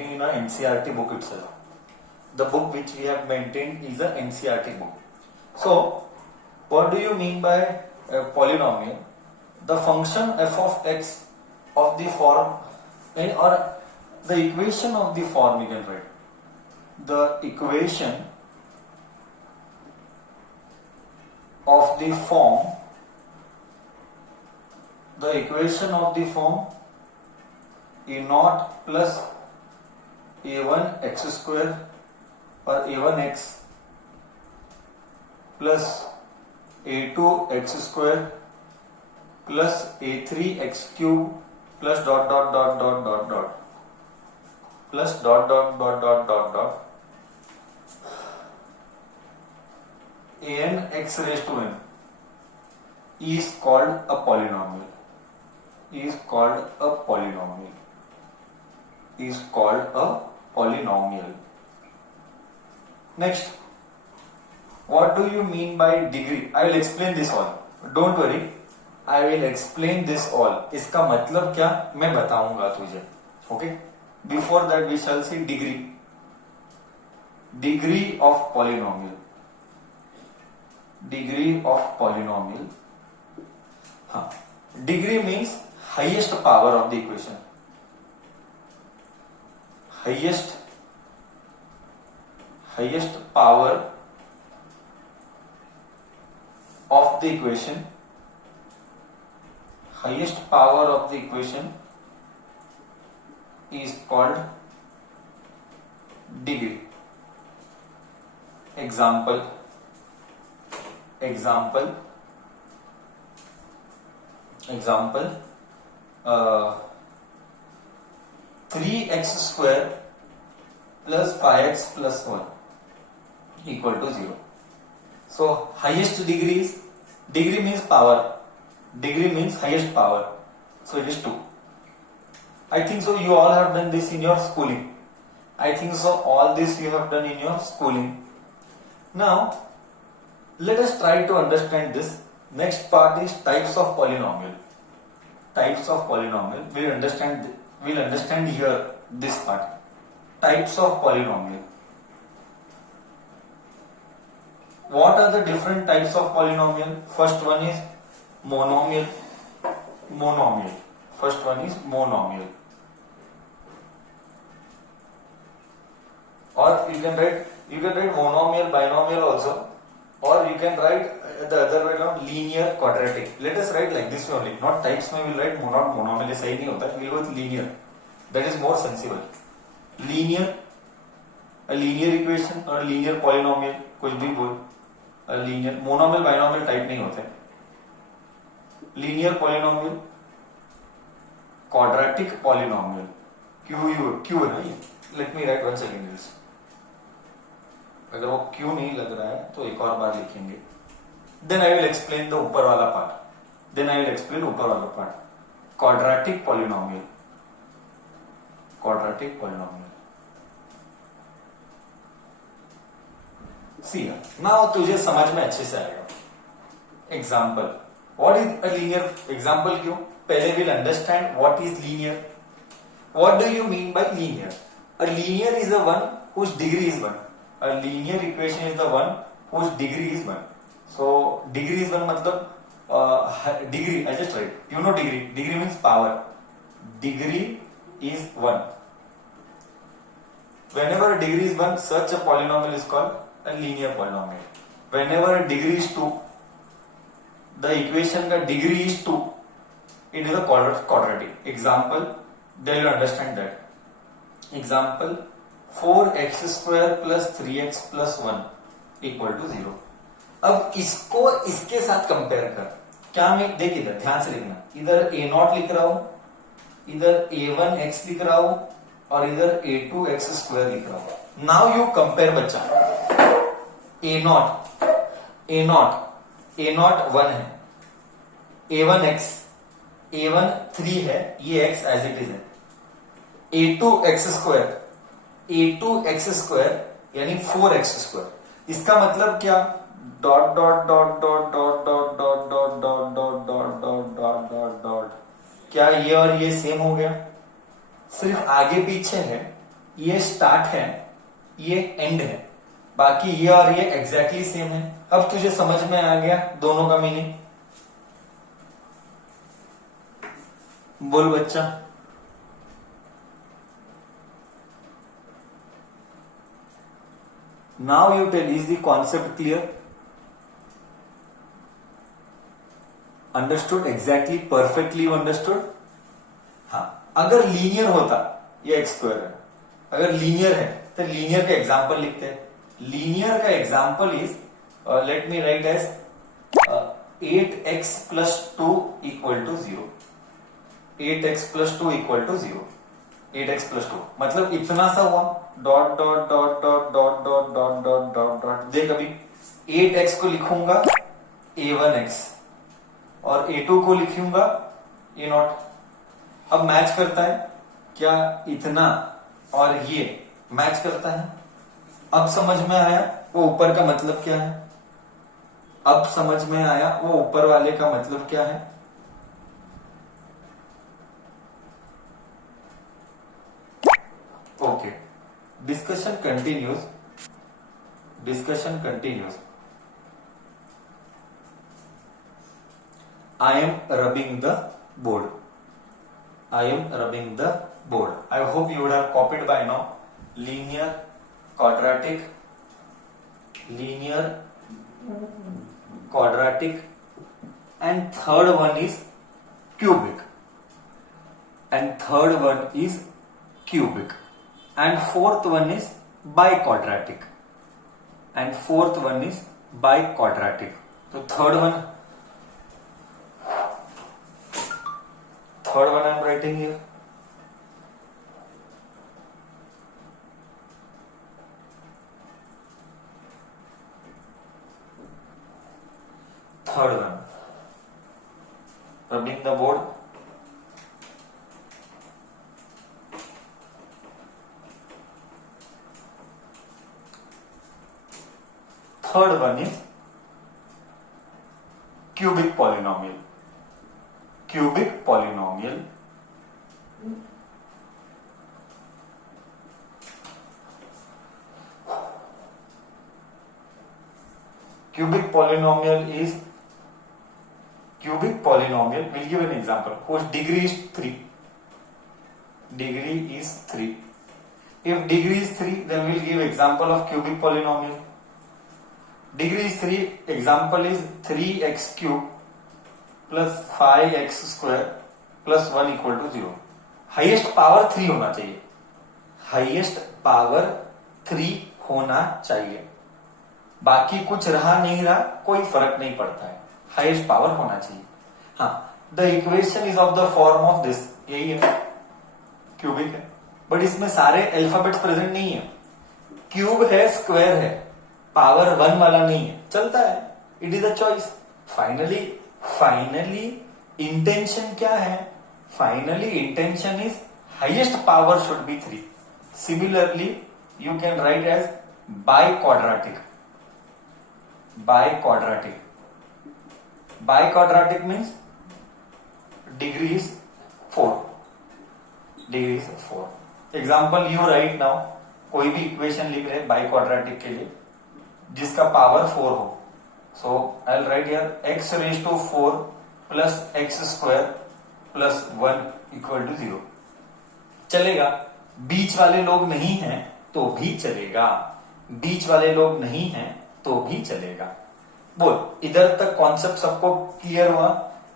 maintained in a NCERT book itself. The book which we have maintained is a NCERT book. So, what do you mean by a polynomial? The function f of x of the form or the equation of the form you can write. The equation of the form, the equation of the form a0 plus a1 x square or a1 x plus a2 x square plus a3 x cube plus dot dot dot dot dot dot plus dot dot dot dot dot dot an x raised to n is called a polynomial. Is called a polynomial. Is called a polynomial. Next, what do you mean by degree? I will explain this all. Don't worry, I will explain this all. इसका मतलब क्या मैं बताऊंगा तुझे. Okay? Before that we shall see degree. Degree of polynomial. Degree of polynomial. Degree means highest power of the equation. Highest power of the equation. Highest power of the equation is called degree. Example 3x square plus 5x plus 1 equal to 0. So highest degree is, degree means power, degree means highest power, so it is 2. I think so you all have done this in your schooling. I think so all this you have done in your schooling. Now let us try to understand this. Next part is types of polynomial. Types of polynomial. We'll understand here this part. Types of polynomial. What are the different types of polynomial? First one is monomial. Monomial. First one is monomial. Or you can write monomial, binomial also. Or you can write the other way around, linear, quadratic. Let us write like this only. Not types में will write not monomial. ऐसा ही नहीं होता. We will go with linear. That is more sensible. Linear, a linear equation or a linear polynomial. कुछ भी बोल. A linear, monomial, binomial type नहीं होते. Linear polynomial, quadratic polynomial. Q है ना ये. Let me write once again this. अगर वो क्यों नहीं लग रहा है तो एक और बार लिखेंगे. Then I will explain the ऊपर वाला part. Quadratic polynomial. See, now तुझे समझ में अच्छे से आएगा. Example. What is a linear? Example क्यों? पहले we'll understand what is linear. What do you mean by linear? A linear is the one whose degree is 1. A linear equation is the one whose degree is 1. So degree is 1 मतलब degree. I just write. You know degree. Degree means power. Degree is 1. Whenever a degree is 1, such a polynomial is called a linear polynomial. Whenever a degree is 2, the equation का degree is 2. It is a quadratic. Example, they will understand that. Example, 4x square plus 3x plus 1 equal to 0. अब इसको इसके साथ compare कर. क्या मैं देख इधर ध्यान से लिखना. इधर a0 लिख रहा हूं, इधर a1x लिख रहा हूं और इधर a2x स्क्वायर लिख रहा हूं. नाउ यू कंपेयर बच्चा. a0 1 है, a1 3 है, ये x एज इट इज है. a2x स्क्वायर यानी 4x स्क्वायर. इसका मतलब क्या? Dot dot dot dot dot dot dot dot dot dot dot dot dot dot dot. क्या ये और ये सेम हो गया? सिर्फ आगे पीछे है, ये स्टार्ट है, ये एंड है, बाकी ये और ये एग्जैक्टली सेम है। अब तुझे समझ में आ गया दोनों का मीनिंग? बोल बच्चा। Now you tell, is the concept clear? Understood? Exactly, perfectly understood? हाँ, अगर लीनियर होता, ये एक्स स्क्वायर है, अगर लीनियर है तो लीनियर का एग्जांपल लिखते हैं। लीनियर का example is, let me write as 8x plus 2 equal to 0. 8x plus 2 equal to 0. 8x plus 2 मतलब इतना सा हुआ, dot dot dot dot dot dot dot dot dot dot. देख अभी 8x को लिखूंगा a1x और a2 को लिखूंगा a0। अब मैच करता है क्या? इतना और ये मैच करता है। अब समझ में आया वो ऊपर का मतलब क्या है? अब समझ में आया वो ऊपर वाले का मतलब क्या है? Okay, discussion continues. Discussion continues. I am rubbing the board. I am rubbing the board. I hope you would have copied by now. Linear, quadratic, and third one is cubic. And third one is cubic. And fourth one is biquadratic. And fourth one is biquadratic. So third one I am writing here. Third one, rubbing the board. Third one is cubic polynomial. Cubic polynomial. Cubic polynomial is, cubic polynomial, we'll give an example, whose degree is 3. Degree is 3. If degree is 3, then we'll give example of cubic polynomial. Degree is 3, example is 3x cube plus 5x square plus 1 equal to 0. Highest power 3 होना चाहिए। Highest power 3 होना चाहिए। बाकी कुछ रहा नहीं रहा कोई फर्क नहीं पड़ता है, हाईएस्ट पावर होना चाहिए। हाँ, the equation is of the form of this, यही है, क्यूबिक है, बट इसमें सारे अल्फाबेट्स प्रेजेंट नहीं है। क्यूब है, स्क्वायर है, पावर 1 वाला नहीं है, चलता है, it is a choice. Finally intention क्या है? Finally intention is highest power should be 3. Similarly you can write as biquadratic. Biquadratic means degree is 4. Degree is 4. Example you write now, कोई भी इक्वेशन लिख रहे बाइक्वाड्रेटिक के लिए जिसका power 4 हो. So I'll write here x raised to 4 plus x square plus 1 equal to 0. चलेगा. बीच वाले लोग नहीं हैं तो भी चलेगा. बीच वाले लोग नहीं हैं तो भी चलेगा. बोल, इधर तक कॉन्सेप्ट सबको क्लियर हुआ?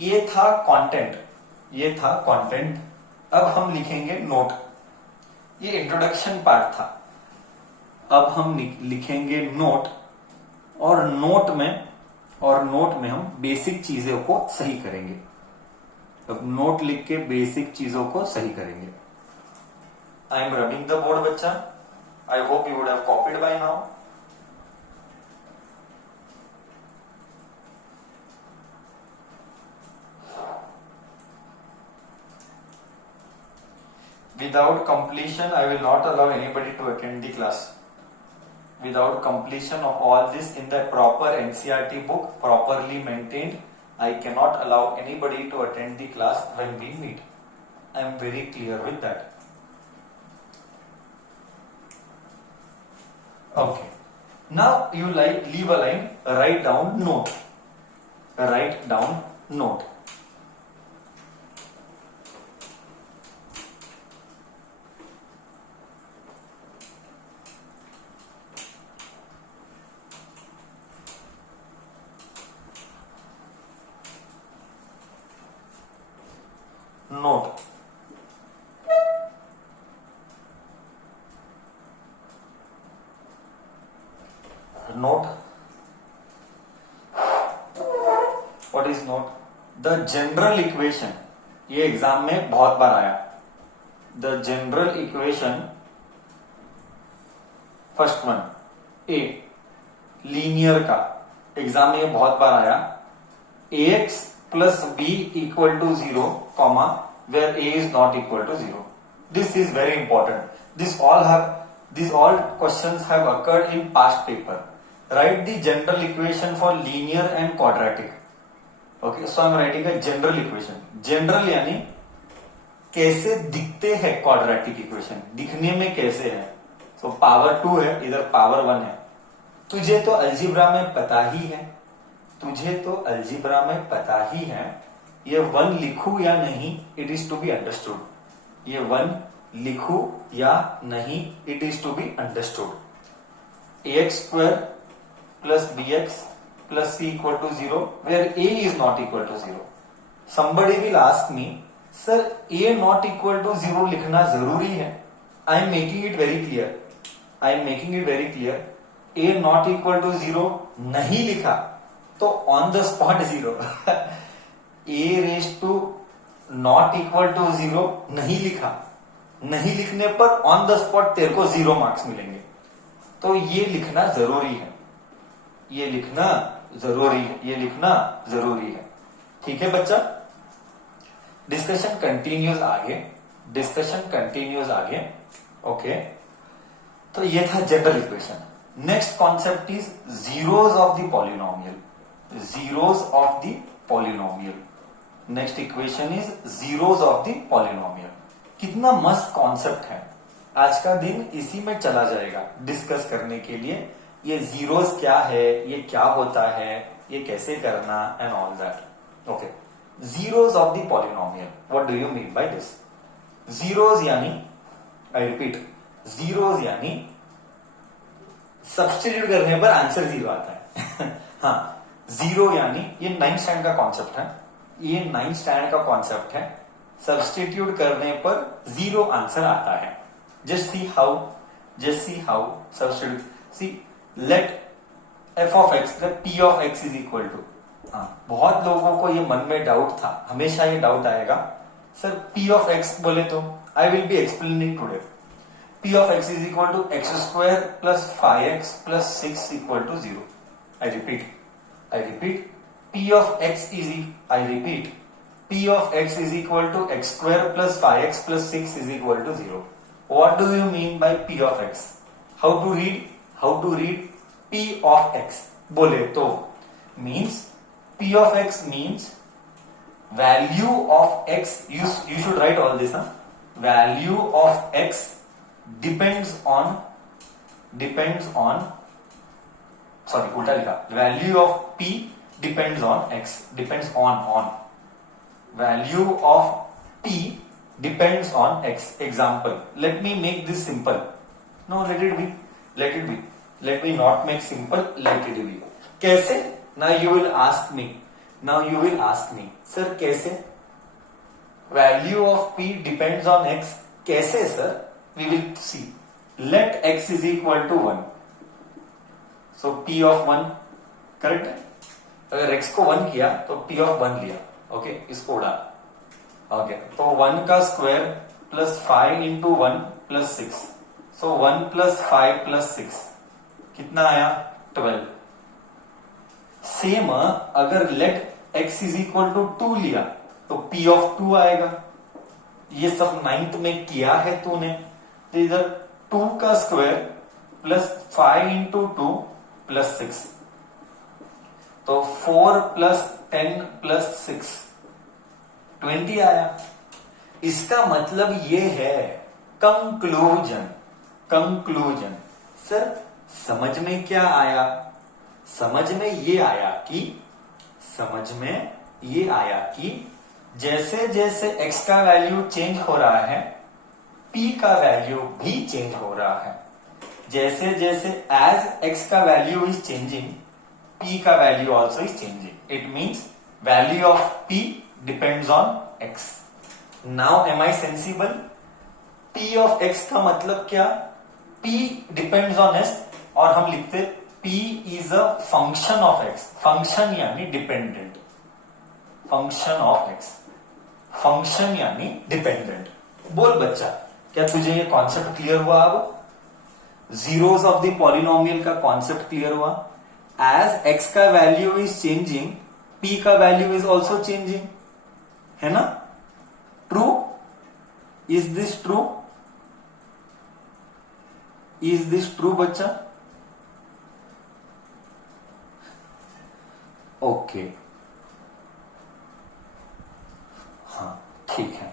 ये था कंटेंट. अब हम लिखेंगे नोट. ये इंट्रोडक्शन पार्ट था. अब हम लिखेंगे नोट, और नोट में हम बेसिक चीजों को सही करेंगे. अब नोट लिख के बेसिक चीजों को सही करेंगे. I am rubbing the board बच्चा. I hope you would have copied by now. Without completion, I will not allow anybody to attend the class. Without completion of all this in the proper NCERT book, properly maintained, I cannot allow anybody to attend the class when we meet. I am very clear with that. Okay. Now you leave a line, write down note. Write down note. Note. Note. What is note? The general equation. ये exam में बहुत बार आया. The general equation, first one, A, linear का exam में ये बहुत बार आया. ax plus b equal to 0, comma, where a is not equal to 0. This is very important. These all questions have occurred in past paper. Write the general equation for linear and quadratic. Okay, so I'm writing a general equation. General यानी कैसे दिखते हैं quadratic equation, दिखने में कैसे है. So power 2 है, इधर power 1 है. तुझे तो अलजीब्रा में पता ही है, ये 1 लिखूं या नहीं, it is to be understood. ये 1 लिखूं या नहीं, it is to be understood. ax² plus bx plus c equal to 0, where a is not equal to 0. Somebody will ask me, sir, a not equal to 0 लिखना जरूरी है? I am making it very clear. a not equal to 0 नहीं लिखा तो on the spot 0. a raise to not equal to 0 नहीं लिखा, नहीं लिखने पर ऑन द स्पॉट तेरे को 0 मार्क्स मिलेंगे. तो ये लिखना जरूरी है, ये लिखना जरूरी है. ठीक है बच्चा. डिस्कशन कंटिन्यूज आगे. ओके, तो ये था general equation. Next concept is zeros of the polynomial. Next equation is zeros of the polynomial. कितना मस्त कॉन्सेप्ट है. आज का दिन इसी में चला जाएगा डिस्कस करने के लिए. ये जीरोस क्या है, ये क्या होता है, ये कैसे करना, and all that. Okay, zeros of the polynomial. What do you mean by this? Zeros यानी, आई रिपीट, जीरोस यानी सब्स्टिट्यूट करने पर आंसर 0 आता है. हाँ, जीरो यानी ये 9th स्टैंडर्ड का कॉन्सेप्ट है. सब्स्टिट्यूट करने पर 0 आंसर आता है. Just see how substitute. See, let f of x, p of x is equal to. बहुत लोगों को ये मन में डाउट था, हमेशा ये डाउट आएगा, सर p of x बोले तो I will be explaining today. p of x is equal to x² plus 5x plus 6 equal to 0. I repeat, p of x is equal to x² plus 5x plus 6 is equal to 0. What do you mean by p of x? How to read p of x? बोले तो means p of x means value of x. You should write all this. Value of x depends on sorry, उल्टा लिखा. Value of p depends on x. Depends on. Value of p depends on x. Example. Let me make this simple. No, let it be. Let me not make simple. Let it be. कैसे? Now you will ask me, sir कैसे? Value of p depends on x. कैसे sir? We will see. Let x is equal to 1. So p of 1, correct है? अगर x को 1 किया तो p of 1 लिया. Okay, इसको उड़ा. ओके, तो 1 का square plus 5 into 1 plus 6. So 1 plus 5 plus 6 कितना आया? 12. सेम अगर let x is equal to 2 लिया तो p ऑफ 2 आएगा. ये सब 9th में किया है तूने. तो इधर 2 का स्क्वायर प्लस 5 इंटू 2 प्लस 6. तो 4 प्लस 10 प्लस 6 20 आया. इसका मतलब ये है कंक्लूजन. सर समझ में क्या आया? समझ में ये आया कि जैसे जैसे x का वैल्यू चेंज हो रहा है, p का वैल्यू भी चेंज हो रहा है। जैसे जैसे as x का वैल्यू इज चेंजिंग, p का value also is changing. It means value of p depends on x। Now am I sensible? p of x का मतलब क्या? p डिपेंड्स ऑन s और हम लिखते p is a function of x। Function यानी dependent, function of x, function यानी dependent. बोल बच्चा, क्या तुझे ये कॉन्सेप्ट क्लियर हुआ? अब जीरोस ऑफ द पॉलिनोमियल का कॉन्सेप्ट क्लियर हुआ। एज x का वैल्यू इज चेंजिंग, p का वैल्यू इज ऑल्सो चेंजिंग, है ना? True? Is this true? Is this true बच्चा? ओके, हाँ ठीक है।